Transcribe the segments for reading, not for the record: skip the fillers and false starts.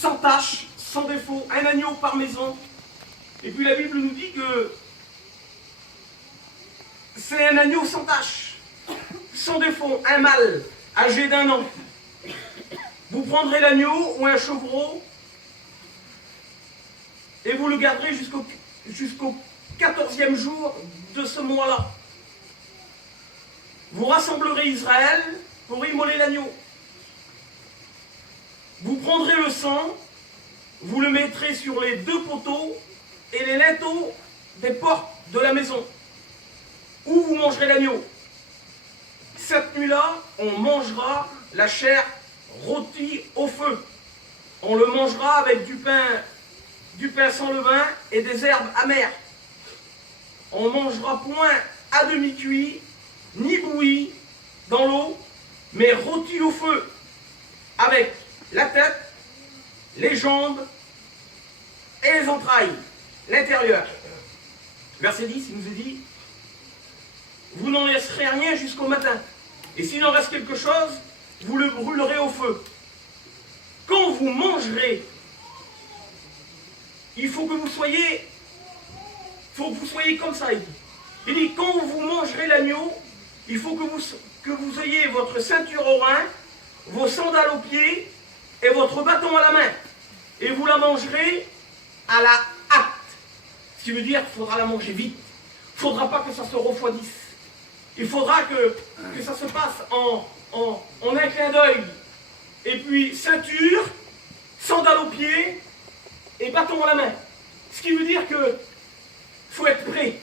sans tache, sans défaut, un agneau par maison. Et puis la Bible nous dit que c'est un agneau sans tache, sans défaut, un mâle, âgé d'1 an. Vous prendrez l'agneau ou un chevreau et vous le garderez jusqu'au 14e jour de ce mois-là. Vous rassemblerez Israël pour immoler l'agneau. Vous prendrez le sang, vous le mettrez sur les 2 poteaux et les linteaux des portes de la maison, où vous mangerez l'agneau. Cette nuit-là, on mangera la chair rôtie au feu. On le mangera avec du pain sans levain et des herbes amères. On mangera point à demi cuit, ni bouilli dans l'eau, mais rôti au feu, avec la tête, les jambes et les entrailles, l'intérieur. Verset 10, il nous est dit, vous n'en laisserez rien jusqu'au matin. Et s'il en reste quelque chose, vous le brûlerez au feu. Quand vous mangerez, il faut que vous soyez comme ça, il dit. Il dit, quand vous mangerez l'agneau, il faut que vous ayez votre ceinture au rein, vos sandales aux pieds et votre bâton à la main. Et vous la mangerez à la hâte. Ce qui veut dire qu'il faudra la manger vite. Il ne faudra pas que ça se refroidisse. Il faudra que ça se passe en un clin d'œil. Et puis ceinture, sandales aux pieds et bâton à la main. Ce qui veut dire que faut être prêt.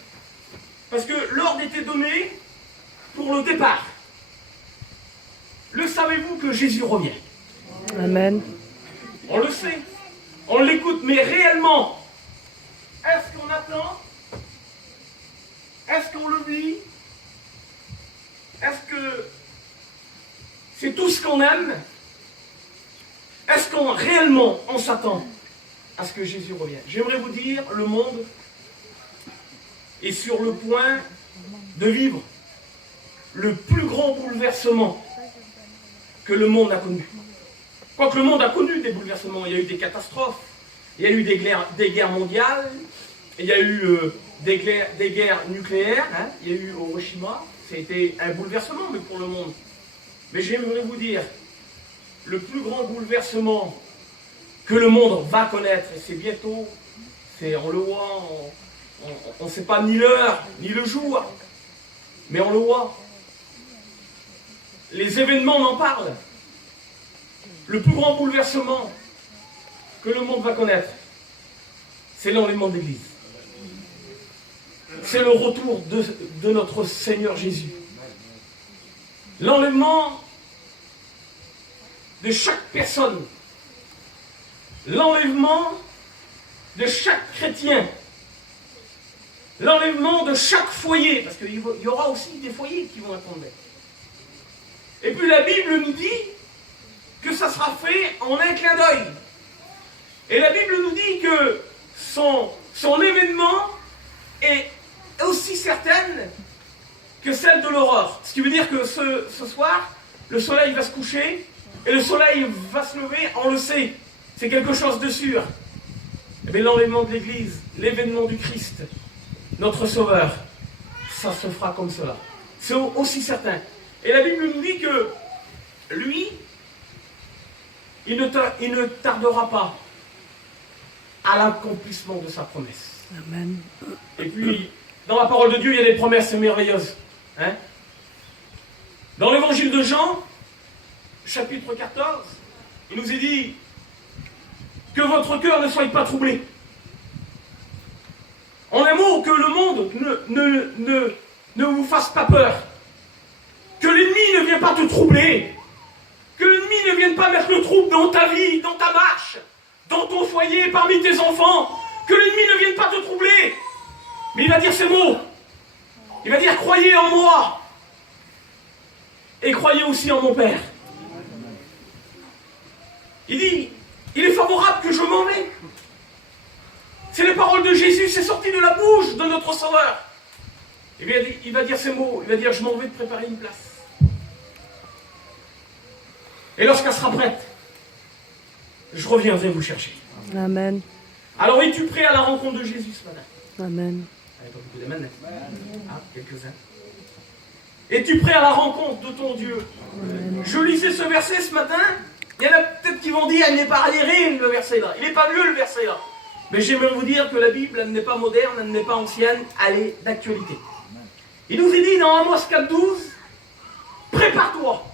Parce que l'ordre était donné pour le départ. Le savez-vous que Jésus revient? Amen. On le sait. On l'écoute, mais réellement, est-ce qu'on attend? Est-ce qu'on le vit? Est-ce que c'est tout ce qu'on aime? Est-ce qu'on réellement on s'attend à ce que Jésus revienne? J'aimerais vous dire, le monde est sur le point de vivre le plus grand bouleversement que le monde a connu. Quoique le monde a connu des bouleversements, il y a eu des catastrophes, il y a eu des guerres mondiales, il y a eu des guerres nucléaires, hein, il y a eu Hiroshima, ça a été un bouleversement mais pour le monde. Mais j'aimerais vous dire, le plus grand bouleversement que le monde va connaître, et c'est bientôt, on le voit, on ne sait pas ni l'heure, ni le jour, mais on le voit. Les événements en parlent. Le plus grand bouleversement que le monde va connaître, c'est l'enlèvement de l'Église. C'est le retour de notre Seigneur Jésus. L'enlèvement de chaque personne. L'enlèvement de chaque chrétien. L'enlèvement de chaque foyer, parce qu'il y aura aussi des foyers qui vont attendre. Et puis la Bible nous dit que ça sera fait en un clin d'œil. Et la Bible nous dit que son événement est aussi certaine que celle de l'aurore. Ce qui veut dire que ce soir, le soleil va se coucher et le soleil va se lever, on le sait. C'est quelque chose de sûr. Mais l'enlèvement de l'Église, l'événement du Christ, notre Sauveur, ça se fera comme cela. C'est aussi certain. Et la Bible nous dit que lui, il ne tardera pas à l'accomplissement de sa promesse. Amen. Et puis, dans la parole de Dieu, il y a des promesses merveilleuses. Hein? Dans l'évangile de Jean, chapitre 14, il nous est dit que votre cœur ne soit pas troublé. En un mot, que le monde ne vous fasse pas peur. Que l'ennemi ne vienne pas te troubler. Que l'ennemi ne vienne pas mettre le trouble dans ta vie, dans ta marche, dans ton foyer, parmi tes enfants. Que l'ennemi ne vienne pas te troubler. Mais il va dire ces mots. Il va dire, croyez en moi. Et croyez aussi en mon Père. Il dit, il est favorable que je m'en vais. C'est les paroles de Jésus, c'est sorti de la bouche de notre Sauveur. Et bien, il va dire ces mots, il va dire, je m'en vais te préparer une place. Et lorsqu'elle sera prête, je reviendrai vous chercher. Amen. Alors es-tu prêt à la rencontre de Jésus ce matin? Amen. Pas beaucoup d'amen. Ah, quelques-uns. Es-tu prêt à la rencontre de ton Dieu? Amen. Je lisais ce verset ce matin. Il y en a peut-être qui vont dire, il n'est pas arriéré le verset là. Il n'est pas vieux le verset là. Mais j'aimerais vous dire que la Bible, elle n'est pas moderne, elle n'est pas ancienne, elle est d'actualité. Il nous est dit dans Amos 4,12, prépare-toi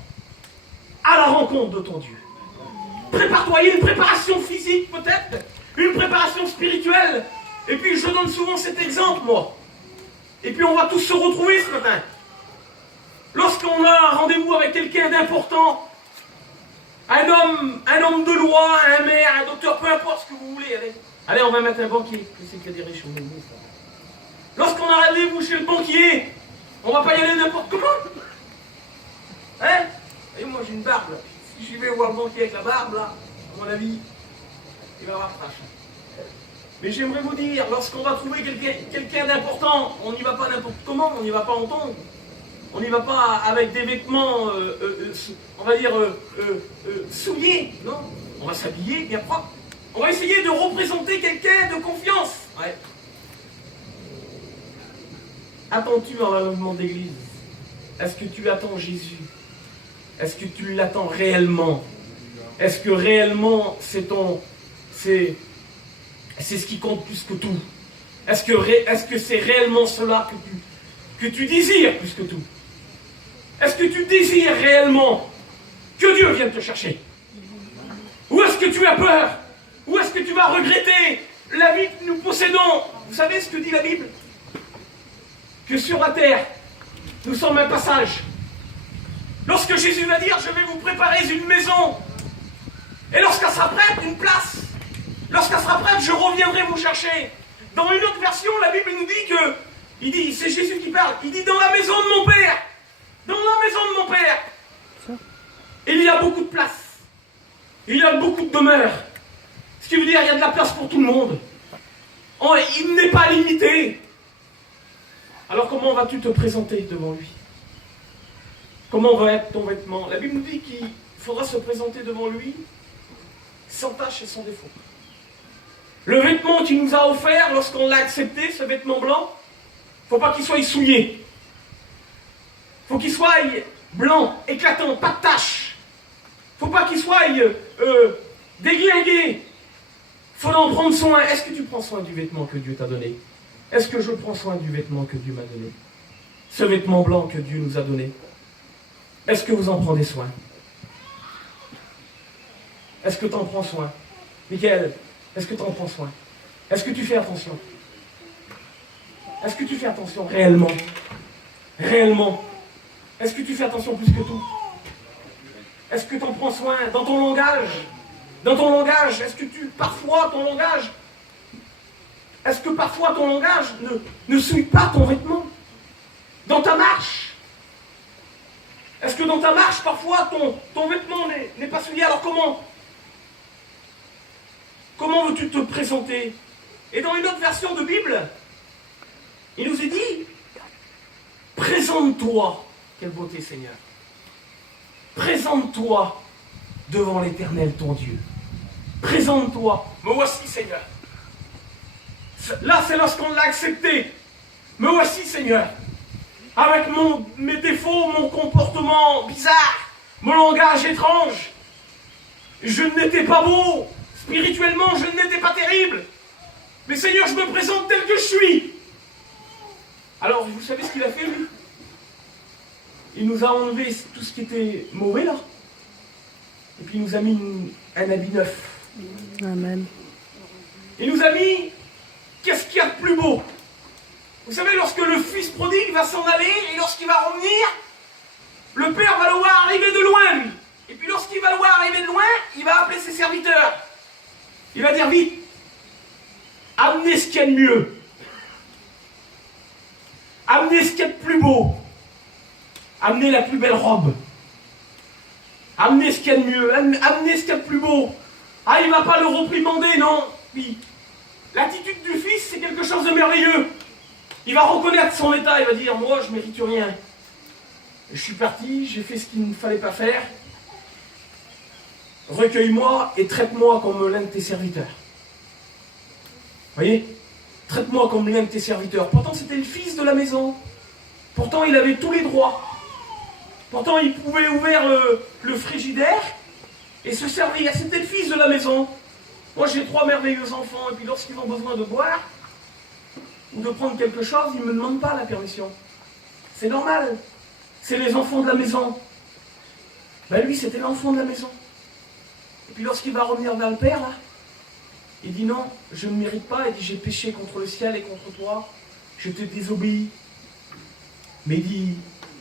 à la rencontre de ton Dieu. Prépare-toi, il y a une préparation physique peut-être, une préparation spirituelle. Et puis je donne souvent cet exemple, moi. Et puis on va tous se retrouver ce matin. Lorsqu'on a un rendez-vous avec quelqu'un d'important, un homme de loi, un maire, un docteur, peu importe ce que vous voulez, allez, on va mettre un banquier. C'est qu'il y a des riches au monde. Lorsqu'on a rendez-vous chez le banquier, on va pas y aller n'importe comment. Hein? Et moi j'ai une barbe là. Si j'y vais voir le banquier avec la barbe là, à mon avis, il va avoir trash. Mais j'aimerais vous dire, lorsqu'on va trouver quelqu'un d'important, on n'y va pas n'importe comment, on n'y va pas en tongs. On n'y va pas avec des vêtements, on va dire, souillés, non. On va s'habiller bien propre. On va essayer de représenter quelqu'un de confiance. Ouais. Attends-tu dans l'enlèvement d'église? Est-ce que tu attends Jésus? Est-ce que tu l'attends réellement? Est-ce que réellement c'est ce qui compte plus que tout? Est-ce que c'est réellement cela que tu désires plus que tout? Est-ce que tu désires réellement que Dieu vienne te chercher? Ou est-ce que tu as peur? Ou est-ce que tu vas regretter la vie que nous possédons? Vous savez ce que dit la Bible? Que sur la terre, nous sommes un passage. Lorsque Jésus va dire, je vais vous préparer une maison, et lorsqu'elle sera prête, une place, lorsqu'elle sera prête, je reviendrai vous chercher. Dans une autre version, la Bible nous dit c'est Jésus qui parle, il dit dans la maison de mon Père, dans la maison de mon Père, il y a beaucoup de place, il y a beaucoup de demeures. Ce qui veut dire qu'il y a de la place pour tout le monde. Il n'est pas limité. Alors comment vas-tu te présenter devant lui? Comment va être ton vêtement? La Bible nous dit qu'il faudra se présenter devant lui sans tache et sans défaut. Le vêtement qu'il nous a offert lorsqu'on l'a accepté, ce vêtement blanc, il ne faut pas qu'il soit souillé. Il faut qu'il soit blanc, éclatant, pas de tache. Il ne faut pas qu'il soit déglingué. Il faut en prendre soin. Est-ce que tu prends soin du vêtement que Dieu t'a donné? Est-ce que je prends soin du vêtement que Dieu m'a donné? Ce vêtement blanc que Dieu nous a donné. Est-ce que vous en prenez soin? Est-ce que tu en prends soin? Michael, est-ce que tu en prends soin? Est-ce que tu fais attention? Est-ce que tu fais attention réellement? Réellement? Est-ce que tu fais attention plus que tout? Est-ce que tu en prends soin dans ton langage? Dans ton langage, est-ce que parfois ton langage ne souille pas ton vêtement? Dans ta marche? Est-ce que dans ta marche, parfois, ton vêtement n'est pas souillé? Alors comment veux-tu te présenter? Et dans une autre version de Bible, il nous est dit, présente-toi. Quelle beauté, Seigneur. Présente-toi devant l'Éternel, ton Dieu. Présente-toi. Me voici, Seigneur. Là, c'est lorsqu'on l'a accepté. Me voici, Seigneur. Avec mes défauts, mon comportement bizarre, mon langage étrange. Je n'étais pas beau. Spirituellement, je n'étais pas terrible. Mais Seigneur, je me présente tel que je suis. Alors, vous savez ce qu'il a fait, lui? Il nous a enlevé tout ce qui était mauvais, là. Et puis il nous a mis un habit neuf. Amen. Il nous a mis, qu'est-ce qu'il y a de plus beau? Vous savez, lorsque le fils prodigue va s'en aller, et lorsqu'il va revenir, le père va le voir arriver de loin, lui. Et puis lorsqu'il va le voir arriver de loin, il va appeler ses serviteurs. Il va dire, vite, amenez ce qu'il y a de mieux. Amenez ce qu'il y a de plus beau. Amenez la plus belle robe. Amenez ce qu'il y a de mieux. Amenez ce qu'il y a de plus beau. Ah, il ne va pas le réprimander, non. Puis, l'attitude du fils, c'est quelque chose de merveilleux. Il va reconnaître son état, il va dire, moi, je ne mérite rien. Je suis parti, j'ai fait ce qu'il ne fallait pas faire. recueille-moi et traite-moi comme l'un de tes serviteurs. Voyez? Traite-moi comme l'un de tes serviteurs. Pourtant, c'était le fils de la maison. Pourtant, il avait tous les droits. Pourtant, il pouvait ouvrir le frigidaire et se servir. C'était le fils de la maison. Moi, j'ai 3 merveilleux enfants, et puis lorsqu'ils ont besoin de boire ou de prendre quelque chose, ils ne me demandent pas la permission. C'est normal. C'est les enfants de la maison. Ben lui, c'était l'enfant de la maison. Et puis lorsqu'il va revenir vers le Père, là, il dit non, je ne mérite pas. Il dit j'ai péché contre le ciel et contre toi. Je te désobéis. Mais il dit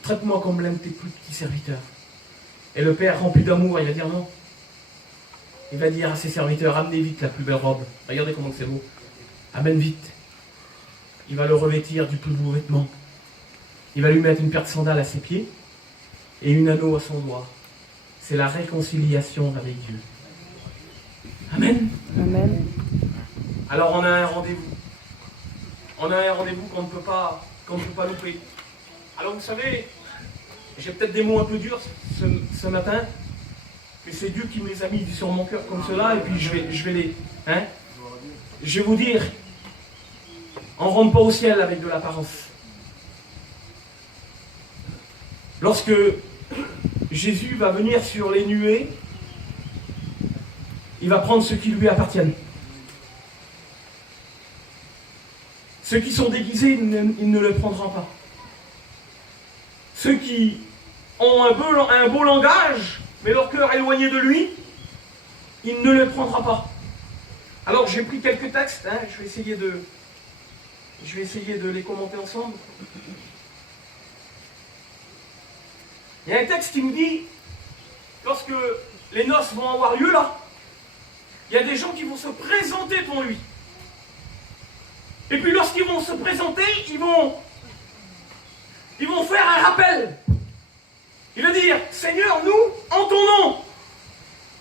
traite-moi comme l'un de tes plus petits serviteurs. Et le Père, rempli d'amour, il va dire non. Il va dire à ses serviteurs, amenez vite la plus belle robe. Regardez comment c'est beau. Amène vite. Il va le revêtir du plus beau vêtement. Il va lui mettre une paire de sandales à ses pieds et une anneau à son doigt. C'est la réconciliation avec Dieu. Amen. Amen. Alors on a un rendez-vous. On a un rendez-vous qu'on ne peut pas louper. Alors vous savez, j'ai peut-être des mots un peu durs ce matin, mais c'est Dieu qui me les a mis sur mon cœur comme cela, et puis je vais les... Hein, je vais vous dire, on ne rentre pas au ciel avec de l'apparence. Lorsque Jésus va venir sur les nuées, il va prendre ceux qui lui appartiennent. Ceux qui sont déguisés, il ne le prendra pas. Ceux qui ont un beau langage, mais leur cœur éloigné de lui, il ne le prendra pas. Alors j'ai pris quelques textes, hein, je vais essayer de les commenter ensemble. Il y a un texte qui nous dit, lorsque les noces vont avoir lieu là, il y a des gens qui vont se présenter devant lui. Et puis lorsqu'ils vont se présenter, ils vont faire un rappel. Il va dire, Seigneur, nous, en ton nom,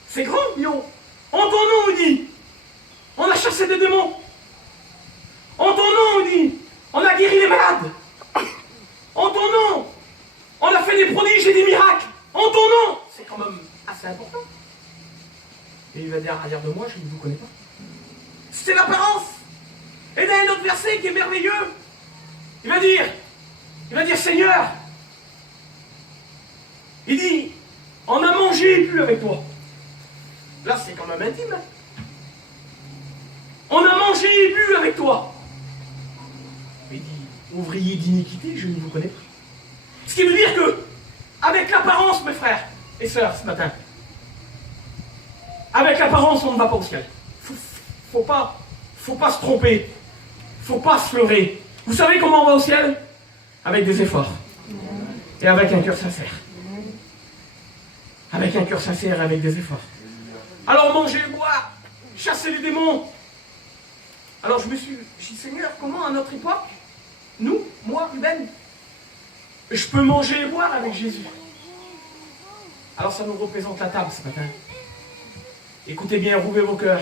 c'est grand, Yo, en ton nom, on dit, on a chassé des démons. En ton nom, on dit, on a guéri les malades. En ton nom, on a fait des prodiges et des miracles. En ton nom, c'est quand même assez important. Et il va dire, arrière de moi, je ne vous connais pas. C'est l'apparence. Et dans un autre verset qui est merveilleux, il va dire, Seigneur, il dit, on a mangé et bu avec toi. Là, c'est quand même intime. Hein. On a mangé et bu avec toi. Il dit, ouvrier d'iniquité, je ne vous connais pas. Ce qui veut dire que, avec l'apparence, mes frères et sœurs, ce matin, avec l'apparence, on ne va pas au ciel. Faut pas se tromper. Faut pas se leurrer. Vous savez comment on va au ciel? Avec des efforts. Et avec un cœur sincère. Avec un cœur sincère et avec des efforts. Alors manger, boire, chasser les démons. Alors je me suis dit, Seigneur, comment à notre époque, nous, moi, Ruben, je peux manger et boire avec Jésus? Alors ça nous représente la table ce matin. Écoutez bien, rouvez vos cœurs.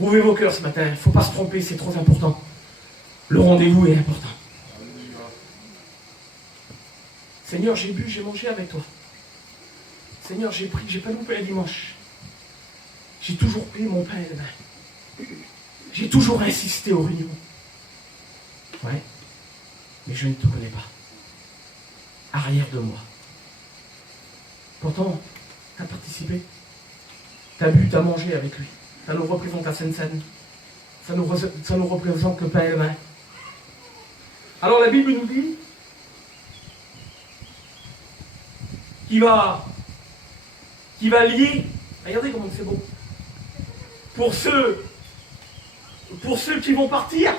Rouvez vos cœurs ce matin. Il ne faut pas se tromper, c'est trop important. Le rendez-vous est important. Seigneur, j'ai bu, j'ai mangé avec toi. Seigneur, j'ai pris, j'ai pas loupé un dimanche. J'ai toujours pris mon pain et le bain. J'ai toujours insisté aux réunions. Ouais, mais je ne te connais pas. Arrière de moi. Pourtant, tu as participé. Tu as bu, tu as mangé avec lui. Ça nous représente la Sainte Seine. Ça nous représente le pain et le vin. Alors la Bible nous dit qu'il va lier. Regardez comment c'est beau. Pour ceux qui vont partir,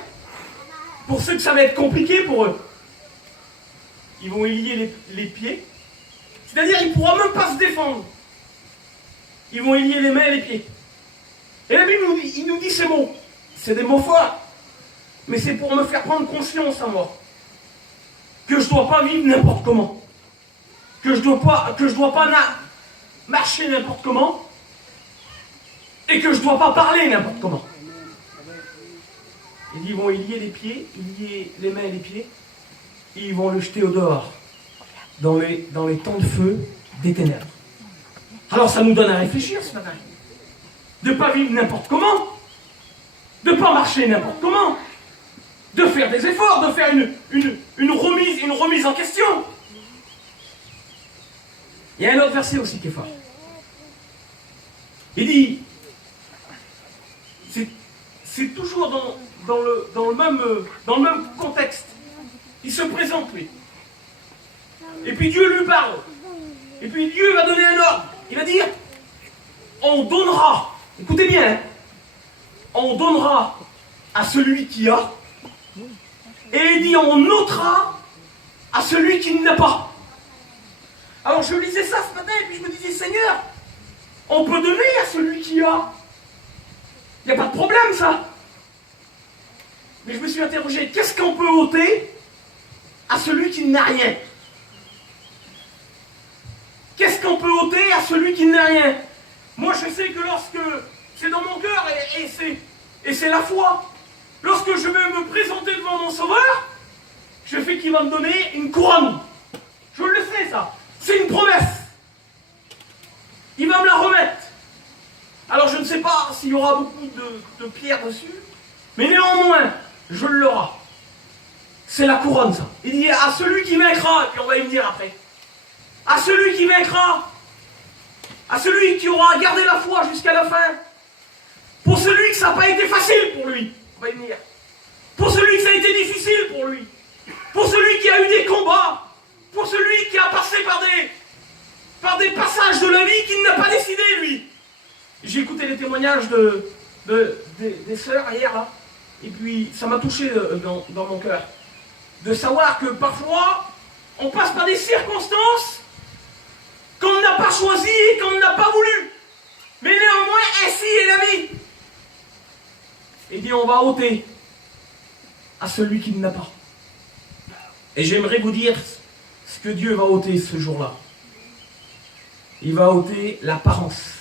pour ceux que ça va être compliqué pour eux, ils vont lier les pieds. C'est-à-dire qu'ils ne pourront même pas se défendre. Ils vont lier les mains et les pieds. Et la Bible nous dit ces mots. C'est des mots forts. Mais c'est pour me faire prendre conscience à moi. Que je ne dois pas vivre n'importe comment. Que je dois pas marcher n'importe comment. Et que je ne dois pas parler n'importe comment. Ils vont y lier les pieds, y lier les mains et les pieds. Et ils vont le jeter au dehors. Dans les temps de feu des ténèbres. Alors ça nous donne à réfléchir ce matin. De ne pas vivre n'importe comment. De ne pas marcher n'importe comment. De faire des efforts, de faire une remise en question. Il y a un autre verset aussi qui est fort. Il dit, c'est toujours dans le même contexte. Il se présente, lui. Et puis Dieu lui parle. Et puis Dieu va donner un ordre. Il va dire, on donnera, écoutez bien, hein, on donnera à celui qui a, et il dit, on ôtera à celui qui n'a pas. Alors je lisais ça ce matin, et puis je me disais, Seigneur, on peut donner à celui qui a. Il n'y a pas de problème, ça. Mais je me suis interrogé, qu'est-ce qu'on peut ôter à celui qui n'a rien? Qu'est-ce qu'on peut ôter à celui qui n'a rien? Moi, je sais que lorsque c'est dans mon cœur, et c'est la foi, lorsque je vais me présenter devant mon Sauveur, je sais qu'il va me donner une couronne. Je le sais, ça. C'est une promesse. Il va me la remettre. Alors, je ne sais pas s'il y aura beaucoup de pierres dessus, mais néanmoins, je l'aurai. C'est la couronne, ça. Il dit à celui qui vaincra, et puis on va y venir après. À celui qui vaincra, à celui qui aura gardé la foi jusqu'à la fin, pour celui que ça n'a pas été facile pour lui, on va y venir. Pour celui que ça a été difficile pour lui, pour celui qui a eu des combats, pour celui qui a passé par des passages de la vie qu'il n'a pas décidé, lui. J'ai écouté les témoignages des sœurs hier, là, et puis ça m'a touché dans mon cœur, de savoir que parfois, on passe par des circonstances qu'on n'a pas choisies et qu'on n'a pas voulu. Mais néanmoins, ainsi est la vie. Et dit, on va ôter à celui qui n'a pas. Et j'aimerais vous dire ce que Dieu va ôter ce jour-là. Il va ôter l'apparence.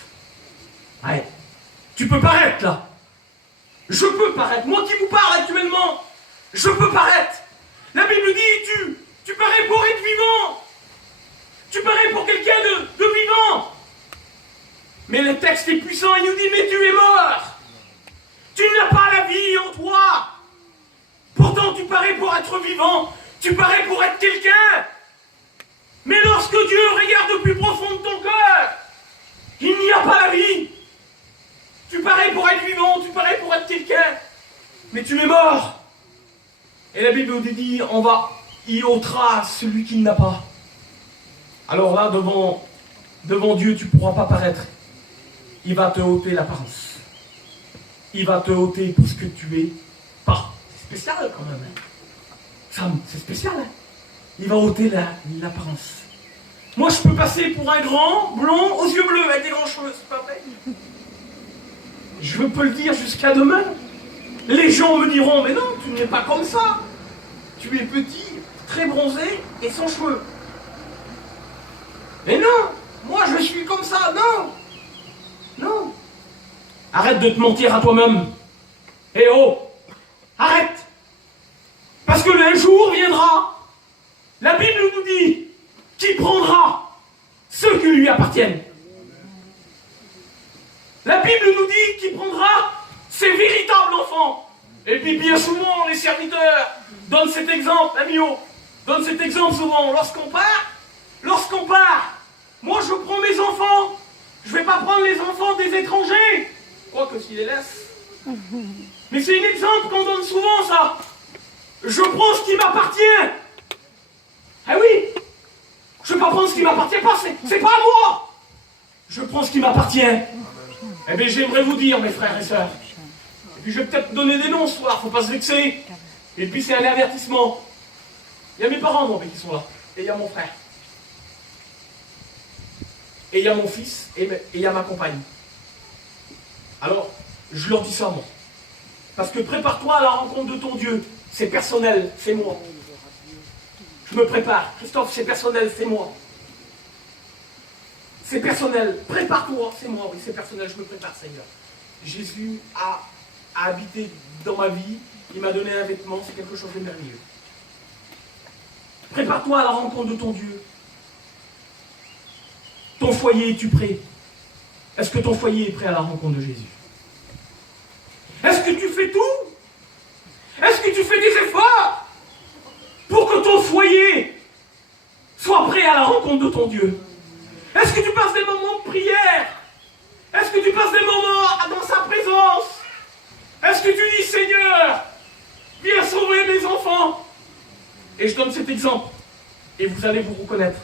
Ouais. Tu peux paraître là. Je peux paraître. Moi qui vous parle actuellement, je peux paraître. La Bible dit, tu parais pour être vivant. Tu parais pour quelqu'un de vivant. Mais le texte est puissant, il nous dit, mais tu es mort. Tu n'as pas la vie en toi. Pourtant, tu parais pour être vivant. Tu parais pour être quelqu'un. Mais lorsque Dieu regarde au plus profond de ton cœur, il n'y a pas la vie. Tu parais pour être vivant, tu parais pour être quelqu'un. Mais tu es mort. Et la Bible nous dit, il ôtera celui qui n'a pas. Alors là, devant Dieu, tu ne pourras pas paraître. Il va te ôter l'apparence. Il va te ôter pour ce que tu es pas. C'est spécial quand même. Sam, c'est spécial. Hein, il va ôter l'apparence. Moi, je peux passer pour un grand, blond, aux yeux bleus, avec des grands cheveux, c'est pas vrai. Je peux le dire jusqu'à demain. Les gens me diront, mais non, tu n'es pas comme ça. Tu es petit, très bronzé et sans cheveux. Mais non, moi je suis comme ça, non. Non. Arrête de te mentir à toi-même. Eh oh, arrête. Parce que un jour viendra, la Bible nous dit, qui prendra ceux qui lui appartiennent. La Bible nous dit qui prendra ses véritables enfants. Et puis bien souvent, les serviteurs donnent cet exemple, Amio, donne cet exemple souvent. Lorsqu'on part, moi je prends mes enfants, je ne vais pas prendre les enfants des étrangers, quoique s'ils les laissent. Mais c'est un exemple qu'on donne souvent, ça. Je prends ce qui m'appartient. Ah oui, je ne vais pas prendre ce qui ne m'appartient pas, c'est pas à moi. Je prends ce qui m'appartient. Eh bien, j'aimerais vous dire, mes frères et sœurs, et puis je vais peut-être donner des noms ce soir, faut pas se vexer. Et puis c'est un avertissement. Il y a mes parents, moi, qui sont là. Et il y a mon frère. Et il y a mon fils, et il y a ma compagne. Alors, je leur dis ça, moi. Parce que prépare-toi à la rencontre de ton Dieu. C'est personnel, c'est moi. Je me prépare. Christophe, c'est personnel, c'est moi. C'est personnel. Prépare-toi, c'est moi, oui, c'est personnel, je me prépare, Seigneur. Jésus a habité dans ma vie, il m'a donné un vêtement, c'est quelque chose de merveilleux. Prépare-toi à la rencontre de ton Dieu. Ton foyer, es-tu prêt? Est-ce que ton foyer est prêt à la rencontre de Jésus? Est-ce que tu fais tout? Est-ce que tu fais des efforts pour que ton foyer soit prêt à la rencontre de ton Dieu? Est-ce que tu passes des moments de prière? Est-ce que tu passes des moments dans sa présence? Est-ce que tu dis, Seigneur, viens sauver mes enfants? Et je donne cet exemple, et vous allez vous reconnaître.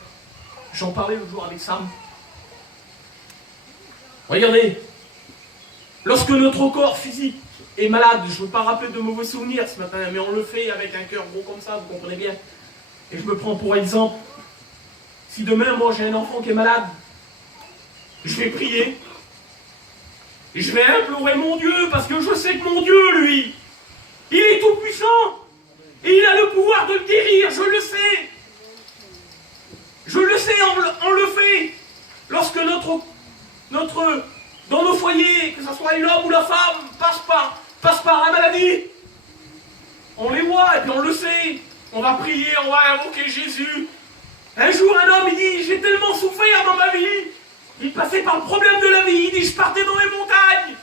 J'en parlais l'autre jour avec Sam. Regardez, lorsque notre corps physique est malade, je ne veux pas rappeler de mauvais souvenirs ce matin, mais on le fait avec un cœur gros comme ça, vous comprenez bien. Et je me prends pour exemple, si demain, moi, j'ai un enfant qui est malade, je vais prier, et je vais implorer mon Dieu, parce que je sais que mon Dieu, lui, il est tout puissant, et il a le pouvoir de le guérir, je le sais. Je le sais, on le fait. Lorsque dans nos foyers, que ce soit l'homme ou la femme, passe par la maladie, on les voit et puis on le sait. On va prier, on va invoquer Jésus. Un jour, un homme, il dit, j'ai tellement souffert dans ma vie. Il passait par le problème de la vie. Il dit, je partais dans les montagnes,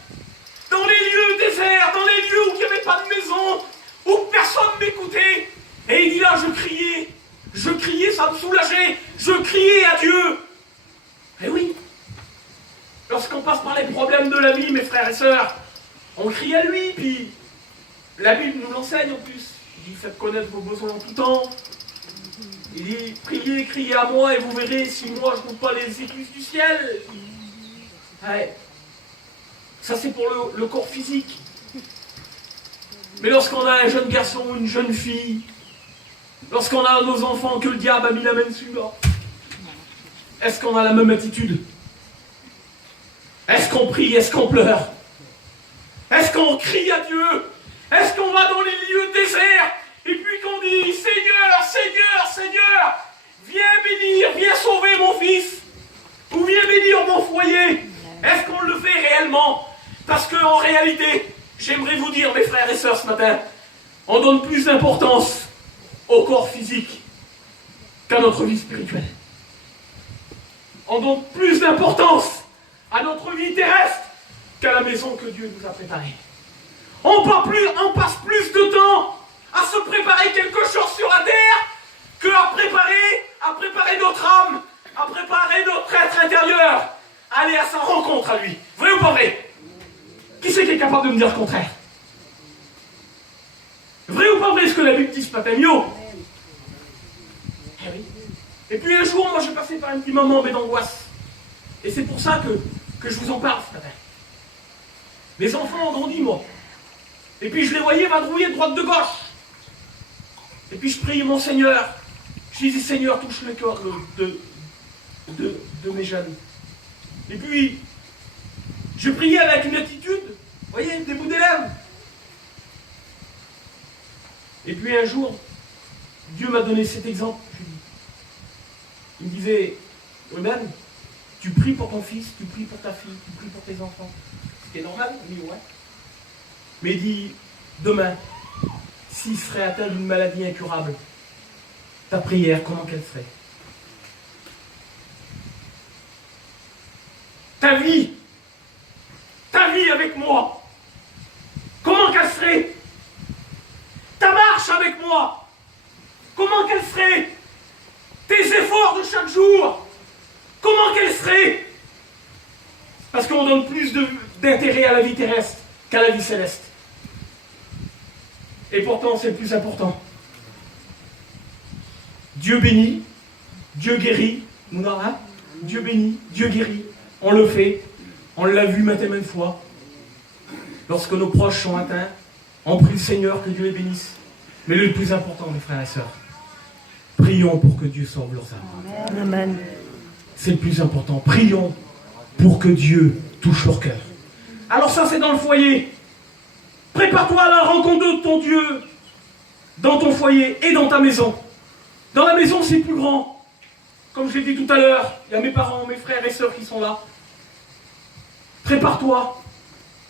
dans les lieux déserts, dans les lieux où il n'y avait pas de maison, où personne ne m'écoutait. Et il dit là, je criais, ça me soulageait. Je criais à Dieu. Eh oui. Lorsqu'on passe par les problèmes de la vie, mes frères et sœurs, on crie à lui, puis la Bible nous l'enseigne en plus. Il dit, faites connaître vos besoins en tout temps. Il dit, priez, criez à moi, et vous verrez si moi je ne coupe pas les écluses du ciel. Ouais. Ça c'est pour le corps physique. Mais lorsqu'on a un jeune garçon ou une jeune fille, lorsqu'on a nos enfants que le diable a mis la main dessus, est-ce qu'on a la même attitude? Est-ce qu'on prie? Est-ce qu'on pleure? Est-ce qu'on crie à Dieu? Est-ce qu'on va dans les lieux déserts et puis qu'on dit, Seigneur, Seigneur, Seigneur, viens bénir, viens sauver mon fils, ou viens bénir mon foyer? Est-ce qu'on le fait réellement? Parce qu'en réalité, j'aimerais vous dire, mes frères et sœurs, ce matin, on donne plus d'importance au corps physique qu'à notre vie spirituelle. On donne plus d'importance à notre vie terrestre qu'à la maison que Dieu nous a préparée. On passe plus de temps à se préparer quelque chose sur la terre qu'à préparer notre âme, à préparer notre être intérieur, à aller à sa rencontre à lui. Vrai ou pas vrai? Qui c'est qui est capable de me dire le contraire? Vrai ou pas vrai ce que la Bible dit ce matin, Mio? Eh oui. Et puis un jour, moi j'ai passé par un petit moment d'angoisse. Et c'est pour ça que je vous en parle ce matin. Les enfants ont grandi, moi. Et puis je les voyais vadrouiller de droite de gauche. Et puis je priais mon Seigneur. Je disais, Seigneur, touche le cœur de mes jeunes. Et puis, je priais avec une attitude, vous voyez, des bouts des lèvres. Et puis un jour, Dieu m'a donné cet exemple. Il me disait, Ruben, tu pries pour ton fils, tu pries pour ta fille, tu pries pour tes enfants. C'est normal, il dit ouais. Mais il dit, demain, s'il serait atteint d'une maladie incurable, ta prière, comment qu'elle serait? Ta vie avec moi, comment qu'elle serait? Ta marche avec moi, comment qu'elle serait? Tes efforts de chaque jour, comment qu'elle serait? Parce qu'on donne plus d'intérêt à la vie terrestre qu'à la vie céleste. Et pourtant, c'est le plus important. Dieu bénit, Dieu guérit, Mounara, Dieu bénit, Dieu guérit. On le fait, on l'a vu maintes et maintes fois. Lorsque nos proches sont atteints, on prie le Seigneur que Dieu les bénisse. Mais le plus important, mes frères et sœurs, prions pour que Dieu sauve leurs âmes. Amen. C'est le plus important. Prions pour que Dieu touche leur cœur. Alors ça, c'est dans le foyer. Prépare-toi à la rencontre de ton Dieu dans ton foyer et dans ta maison. Dans la maison, c'est plus grand. Comme je l'ai dit tout à l'heure, il y a mes parents, mes frères et sœurs qui sont là. Prépare-toi.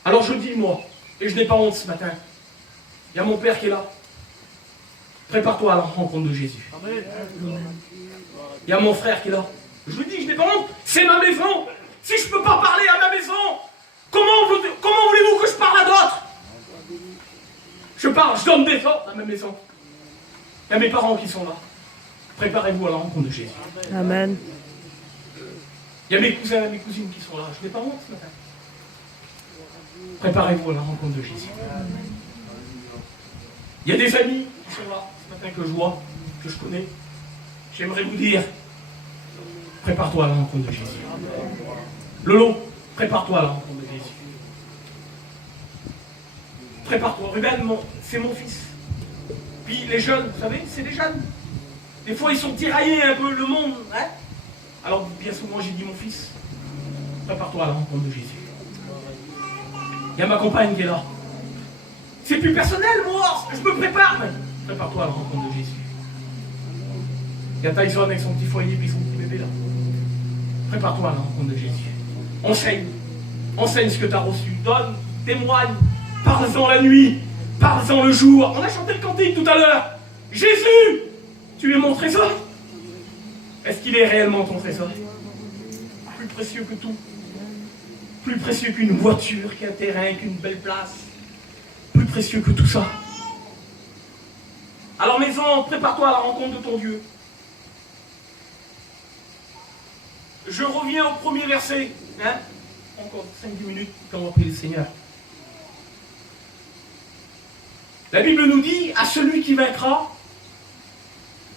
Alors je dis, moi, et je n'ai pas honte ce matin, il y a mon père qui est là. Prépare-toi à la rencontre de Jésus. Amen. Il y a mon frère qui est là. Je lui dis, je n'ai pas honte, c'est ma maison. Si je ne peux pas parler à ma maison, comment voulez-vous que je parle à d'autres? Je donne des ordres à ma maison. Il y a mes parents qui sont là. Préparez-vous à la rencontre de Jésus. Amen. Il y a mes cousins et mes cousines qui sont là. Je n'ai pas honte ce matin. Préparez-vous à la rencontre de Jésus. Il y a des amis qui sont là ce matin que je vois, que je connais. J'aimerais vous dire, prépare-toi à la rencontre de Jésus. Lolo, prépare-toi à la rencontre de Jésus. Prépare-toi. Ruben, c'est mon fils. Puis les jeunes, vous savez, c'est des jeunes. Des fois, ils sont tiraillés un peu le monde. Hein? Alors, bien souvent, j'ai dit, mon fils, prépare-toi à la rencontre de Jésus. Il y a ma compagne qui est là. C'est plus personnel, moi, je me prépare. Mais prépare-toi à la rencontre de Jésus. Il y a Tyson avec son petit foyer et son petit bébé là. Prépare-toi à la rencontre de Jésus. Enseigne ce que tu as reçu. Donne, témoigne, parle-en la nuit, parle-en le jour. On a chanté le cantique tout à l'heure. Jésus, tu es mon trésor. Est-ce qu'il est réellement ton trésor? Plus précieux que tout. Plus précieux qu'une voiture, qu'un terrain, qu'une belle place. Plus précieux que tout ça. Alors maison, prépare-toi à la rencontre de ton Dieu. Je reviens au premier verset. Hein? Encore 5-10 minutes, quand on va prier le Seigneur. La Bible nous dit, à celui qui vaincra,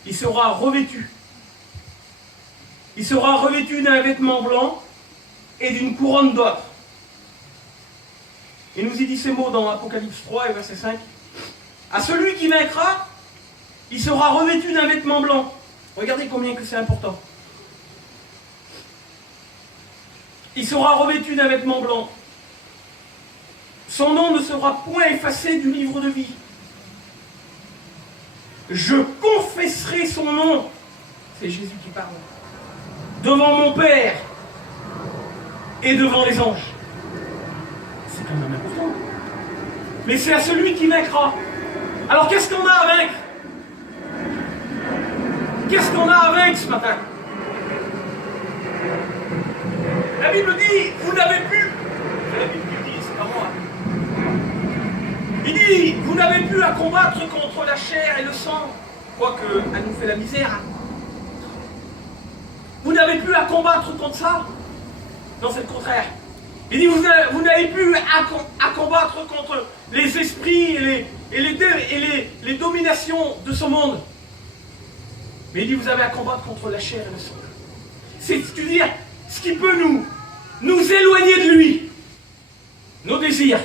il sera revêtu. Il sera revêtu d'un vêtement blanc et d'une couronne d'or. Il nous y dit ces mots dans Apocalypse 3 et verset 5. À celui qui vaincra, il sera revêtu d'un vêtement blanc. Regardez combien que c'est important. Il sera revêtu d'un vêtement blanc. Son nom ne sera point effacé du livre de vie. Je confesserai son nom. C'est Jésus qui parle. Devant mon Père et devant les anges. C'est quand même important. Mais c'est à celui qui vaincra. Alors qu'est-ce qu'on a à vaincre? Qu'est-ce qu'on a à vaincre ce matin? La Bible dit, vous n'avez plus. C'est la Bible qui dit, c'est pas moi. Il dit, vous n'avez plus à combattre contre la chair et le sang, quoique elle nous fait la misère. Vous n'avez plus à combattre contre ça. Non, c'est le contraire. Il dit, vous n'avez plus à combattre contre les esprits et les dominations de ce monde. Mais il dit, vous avez à combattre contre la chair et le sang. C'est-à-dire, ce qui peut nous éloigner de lui. Nos désirs,